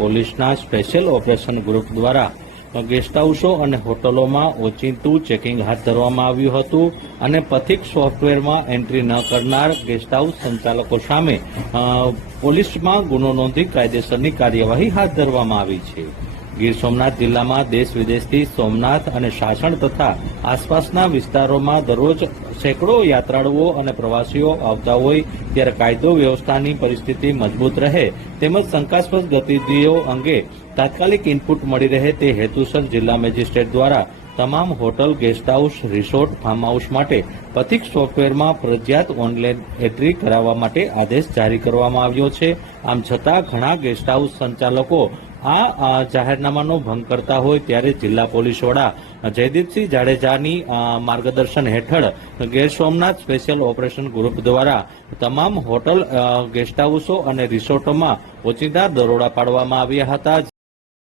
પોલીસના special operation group દ્વારા guest હાઉસો અને હોટલોમાં ઓચિંતું ચેકિંગ હાથ ધરવામાં આવ્યું હતું અને પથિક સોફ્ટવેરમાં એન્ટ્રી ન કરનાર ગેસ્ટ હાઉસ સંચાલકો સામે પોલીસમાં ગુનો નોંધી કાયદેસરની કાર્યવાહી હાથ ધરવામાં આવી છે. ગીર સોમનાથ જિલ્લામાં દેશ વિદેશથી સોમનાથ અને સાસણ તથા આસપાસના વિસ્તારોમાં દરરોજ સેંકડો યાત્રાળુઓ અને પ્રવાસીઓ આવતા હોય ત્યારે કાયદો વ્યવસ્થાની પરિસ્થિતિ મજબૂત રહે તેમજ શંકાસ્પદ ગતિવિધિઓ અંગે તાત્કાલિક ઇનપુટ મળી રહે તે હેતુસર જિલ્લા મેજિસ્ટ્રેટ દ્વારા તમામ hotel, guest house, resort, farm house માટે પથિક સોફ્ટવેરમાં ફરજિયાત ઓનલાઈન એન્ટ્રી કરાવવા માટે આદેશ જારી કરવામાં આવ્યો છે. આમ છતાં ઘણા ગેસ્ટ હાઉસ સંચાલકો આ જાહેરનામાનો ભંગ કરતા હોય ત્યારે જિલ્લા પોલીસ વડા જયદીપસિંહ જાડેજાની માર્ગદર્શન હેઠળ Gir Somnath special operation group દ્વારા તમામ હોટલ ગેસ્ટ હાઉસો અને રિસોર્ટોમાં ઓચિંતા દરોડા પાડવામાં આવ્યા હતા.